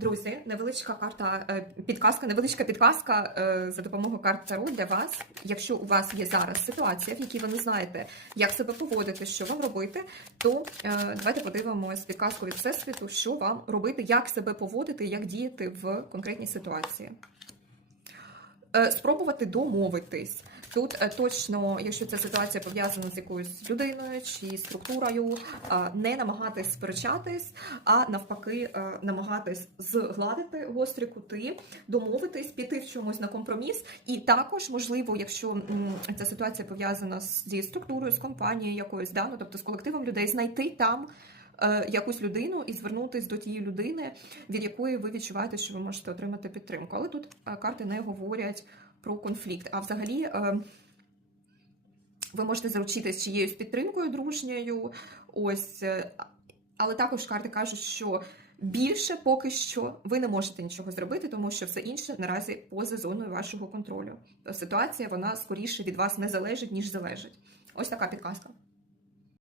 Друзі, невеличка карта, е, підказка, невеличка підказка е, за допомогою карт Таро для вас. Якщо у вас є зараз ситуація, в якій ви не знаєте, як себе поводити, що вам робити, то е, давайте подивимось підказку від Всесвіту, що вам робити, як себе поводити, як діяти в конкретній ситуації. Е, Спробувати домовитись. Тут е, точно, якщо ця ситуація пов'язана з якоюсь людиною чи структурою, е, не намагатись сперечатись, а навпаки, намагатись згладити гострі кути, домовитись, піти в чомусь на компроміс. І також, можливо, якщо ця ситуація пов'язана зі структурою, з компанією якоюсь, да, ну, тобто з колективом людей, знайти там. Е, Якусь людину і звернутись до тієї людини, від якої ви відчуваєте, що ви можете отримати підтримку. Але тут е, карти не говорять про конфлікт. А взагалі е, ви можете заручитись чиєюсь підтримкою дружньою. Ось, але також карти кажуть, що більше поки що ви не можете нічого зробити, тому що все інше наразі поза зоною вашого контролю. Ситуація вона скоріше від вас не залежить, ніж залежить. Ось така підказка.